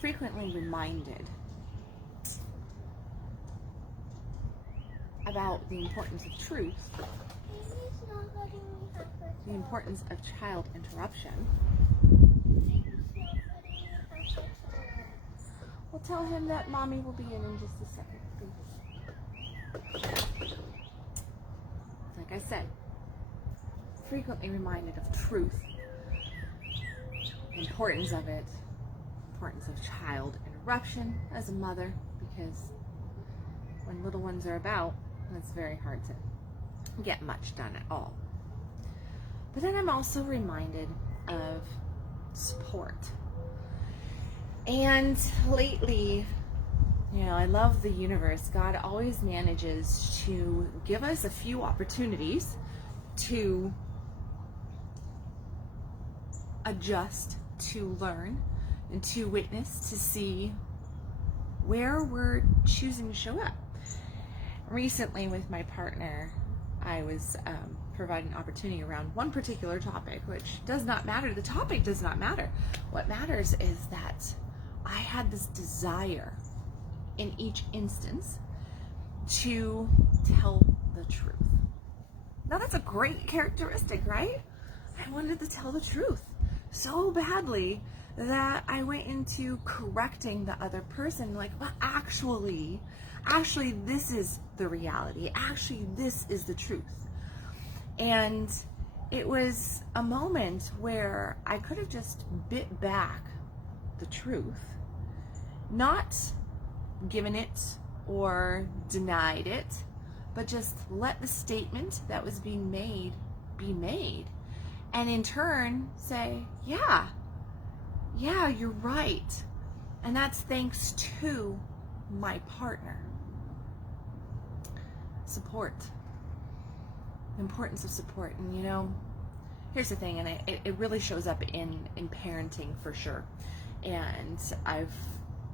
frequently reminded about the importance of truth, the importance of child interruption. We'll tell him that Mommy will be in just a second. Like I said, frequently reminded of truth, the importance of it, importance of child interruption as a mother, because when little ones are about, it's very hard to get much done at all. But then I'm also reminded of support. And lately, I love the universe. God always manages to give us a few opportunities to adjust, to learn, and to witness, to see where we're choosing to show up. Recently with my partner, I was providing opportunity around one particular topic, which does not matter. The topic does not matter. What matters is that I had this desire in each instance to tell the truth. Now that's a great characteristic, right? I wanted to tell the truth so badly that I went into correcting the other person, like, well, actually, this is the reality. Actually, this is the truth. And it was a moment where I could have just bit back the truth, not given it or denied it, but just let the statement that was being made be made. And in turn say, yeah, you're right. And that's thanks to my partner. Support. The importance of support. And here's the thing, and it really shows up in parenting for sure. And I've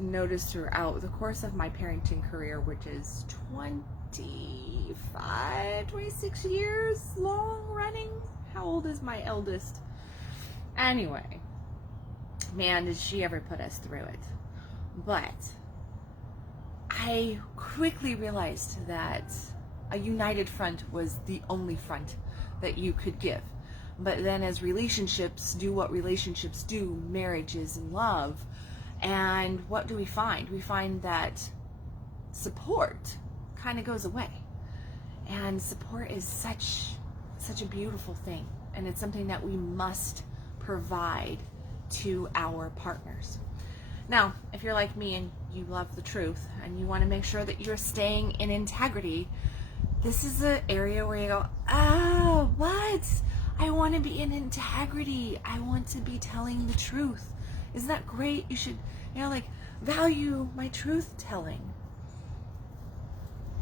noticed throughout the course of my parenting career, which is 26 years long running. How old is my eldest? Anyway, man, did she ever put us through it. But I quickly realized that a united front was the only front that you could give. But then as relationships do what relationships do, marriages and love, and what do we find? We find that support kind of goes away. And support is such a beautiful thing. And it's something that we must provide to our partners. Now, if you're like me and you love the truth and you want to make sure that you're staying in integrity, this is an area where you go, what? I want to be in integrity. I want to be telling the truth. Isn't that great? You should, value my truth telling.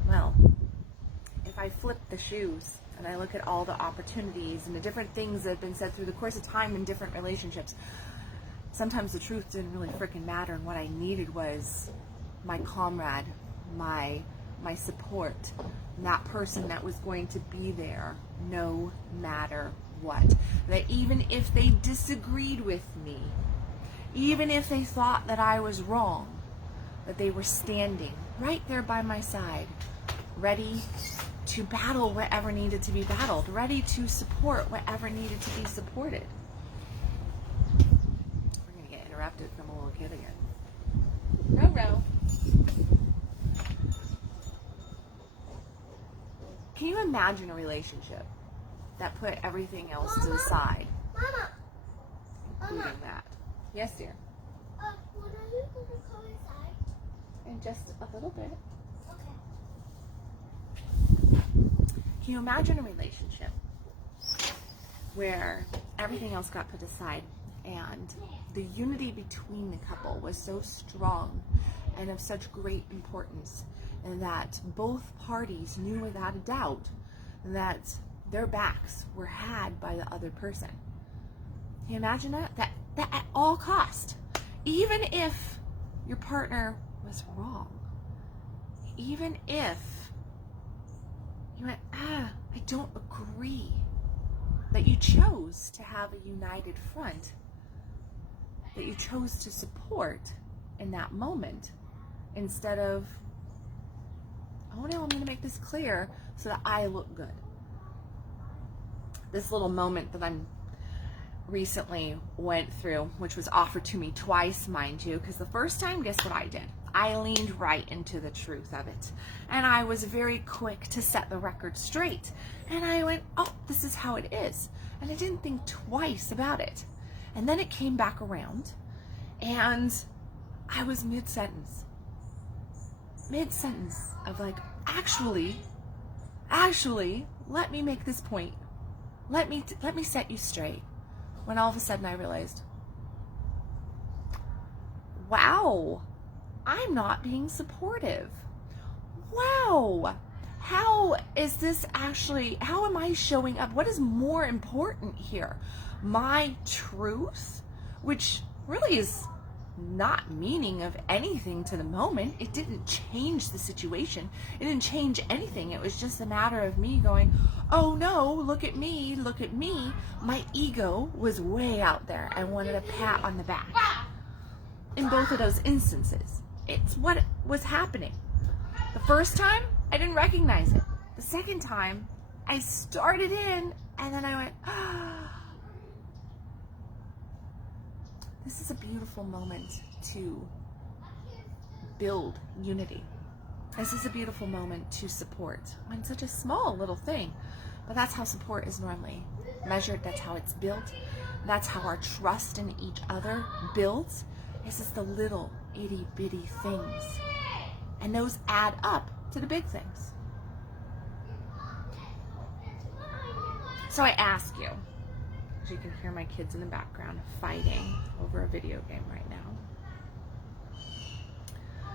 Well, if I flip the shoes and I look at all the opportunities and the different things that have been said through the course of time in different relationships, sometimes the truth didn't really freaking matter, and what I needed was my comrade, my support, that person that was going to be there no matter what. That even if they disagreed with me, even if they thought that I was wrong, that they were standing right there by my side, ready to battle whatever needed to be battled, ready to support whatever needed to be supported. We're going to get interrupted from a little kid again. Row. Can you imagine a relationship that put everything else to the side? Including that. Yes, dear? When are you going to come inside? In just a little bit. Okay. Can you imagine a relationship where everything else got put aside and the unity between the couple was so strong and of such great importance, and that both parties knew without a doubt that their backs were had by the other person? Can you imagine that? That at all cost, even if your partner was wrong, even if you went, I don't agree, that you chose to have a united front, that you chose to support, in that moment instead of, oh no, I'm going to make this clear so that I look good. This little moment that I'm recently went through, which was offered to me twice, mind you, because the first time, guess what I did? I leaned right into the truth of it. And I was very quick to set the record straight. And I went, oh, this is how it is. And I didn't think twice about it. And then it came back around, and I was mid-sentence of like, actually, let me make this point. Let me set you straight. When all of a sudden I realized, wow, I'm not being supportive. Wow, how is this actually, how am I showing up? What is more important here? My truth, which really is not meaning of anything to the moment. It didn't change the situation. It didn't change anything. It was just a matter of me going, oh no, look at me, look at me. My ego was way out there and wanted a pat on the back. In both of those instances, it's what was happening. The first time, I didn't recognize it. The second time, I started in, and then I went, this is a beautiful moment to build unity. This is a beautiful moment to support on such a small little thing. But that's how support is normally measured. That's how it's built. That's how our trust in each other builds. It's just the little itty bitty things. And those add up to the big things. So I ask you, as you can hear my kids in the background fighting over a video game right now.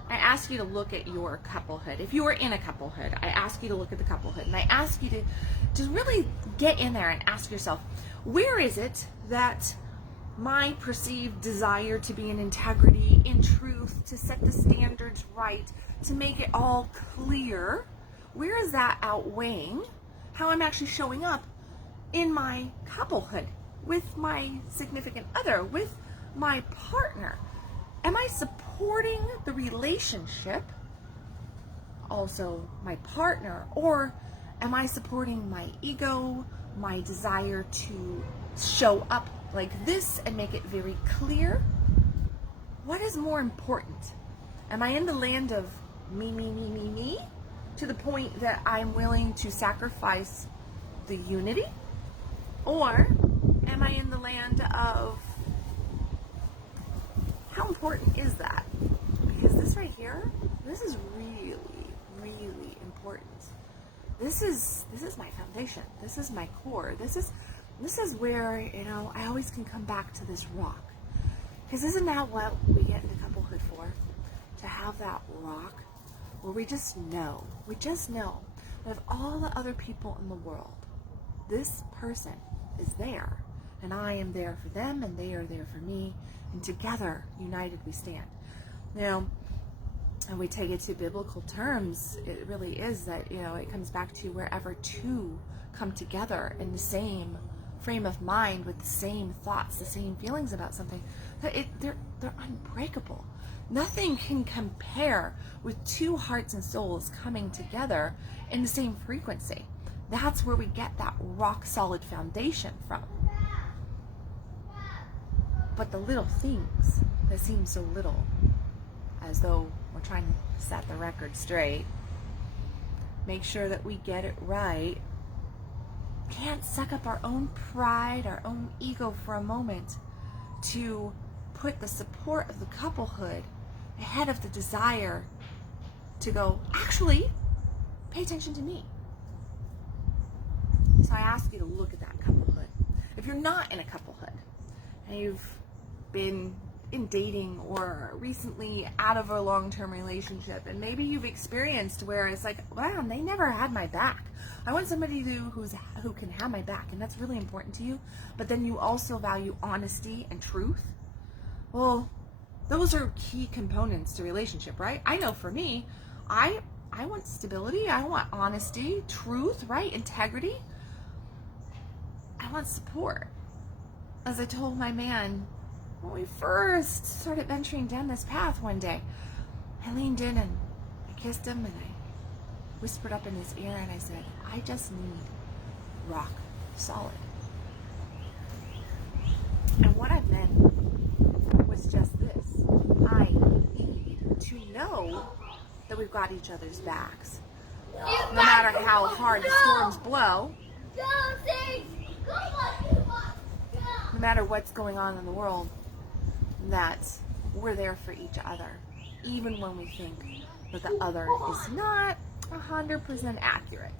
I ask you to look at your couplehood. If you are in a couplehood, I ask you to look at the couplehood. And I ask you to just really get in there and ask yourself, where is it that my perceived desire to be in integrity, in truth, to set the standards right, to make it all clear, where is that outweighing how I'm actually showing up in my couplehood, with my significant other, with my partner? Am I supporting the relationship, also my partner, or am I supporting my ego, my desire to show up like this and make it very clear? What is more important? Am I in the land of me, to the point that I'm willing to sacrifice the unity? Or am I in the land of, how important is that? Because this right here, this is really, really important. This is my foundation. This is my core. This is where, you know, I always can come back to this rock. Because isn't that what we get into couplehood for? To have that rock where we just know that of all the other people in the world, this person is there. And I am there for them, and they are there for me. And together, united, we stand. Now, and we take it to biblical terms, it really is that, you know, it comes back to wherever two come together in the same frame of mind with the same thoughts, the same feelings about something, they're unbreakable. Nothing can compare with two hearts and souls coming together in the same frequency. That's where we get that rock solid foundation from. But the little things that seem so little, as though we're trying to set the record straight, make sure that we get it right, can't suck up our own pride, our own ego for a moment to put the support of the couplehood ahead of the desire to go, actually, pay attention to me. So I ask you to look at that couplehood. If you're not in a couplehood and you've been in dating or recently out of a long-term relationship, and maybe you've experienced where it's like, wow, they never had my back. I want somebody who can have my back, and that's really important to you, but then you also value honesty and truth. Well, those are key components to relationship, right? I know for me, I want stability, I want honesty, truth, right? Integrity. I want support. As I told my man when we first started venturing down this path one day, I leaned in and I kissed him and I whispered up in his ear and I said, I just need rock solid. And what I meant was just this. I need to know that we've got each other's backs. No matter how hard the storms blow, no matter what's going on in the world, that we're there for each other, even when we think that the other is not 100% accurate.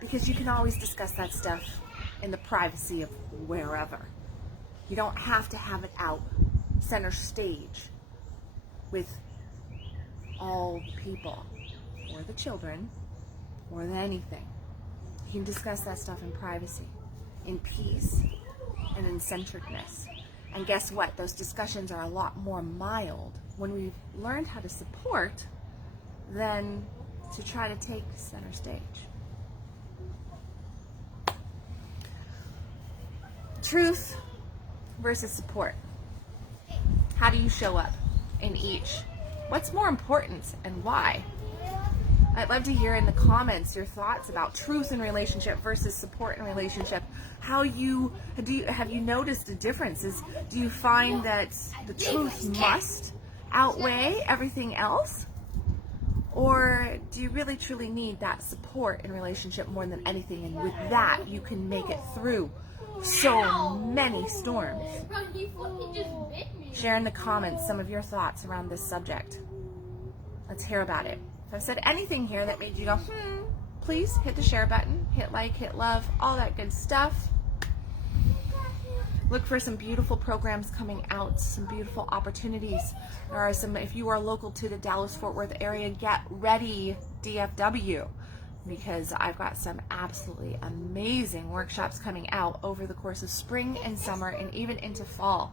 Because you can always discuss that stuff in the privacy of wherever. You don't have to have it out center stage with all the people or the children or the anything. You can discuss that stuff in privacy, in peace, and in centeredness. And guess what? Those discussions are a lot more mild when we've learned how to support than to try to take center stage. Truth versus support. How do you show up in each? What's more important and why? I'd love to hear in the comments your thoughts about truth in relationship versus support in relationship. Have you noticed the differences? Do you find that the truth must outweigh everything else? Or do you really truly need that support in relationship more than anything? And with that, you can make it through so many storms. Share in the comments some of your thoughts around this subject. Let's hear about it. If I've said anything here that made you go, please hit the share button, hit like, hit love, all that good stuff. Look for some beautiful programs coming out, some beautiful opportunities. There are some, if you are local to the Dallas-Fort Worth area, get ready, DFW, because I've got some absolutely amazing workshops coming out over the course of spring and summer and even into fall.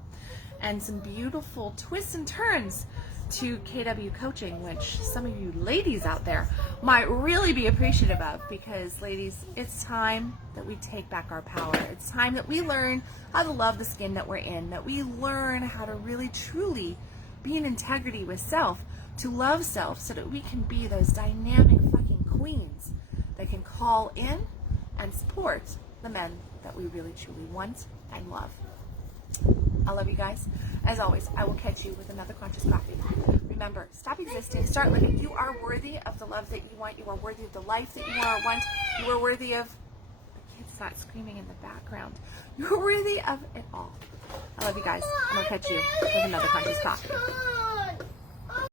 And some beautiful twists and turns to KW coaching, which some of you ladies out there might really be appreciative of, because ladies, it's time that we take back our power. It's time that we learn how to love the skin that we're in, that we learn how to really truly be in integrity with self, to love self, so that we can be those dynamic fucking queens that can call in and support the men that we really truly want and love. I love you guys. As always, I will catch you with another Conscious Coffee. Remember, stop existing, start living. You are worthy of the love that you want. You are worthy of the life that you want. You are worthy of... The kid's not screaming in the background. You're worthy of it all. I love you guys. I'm going to catch you with another Conscious Coffee.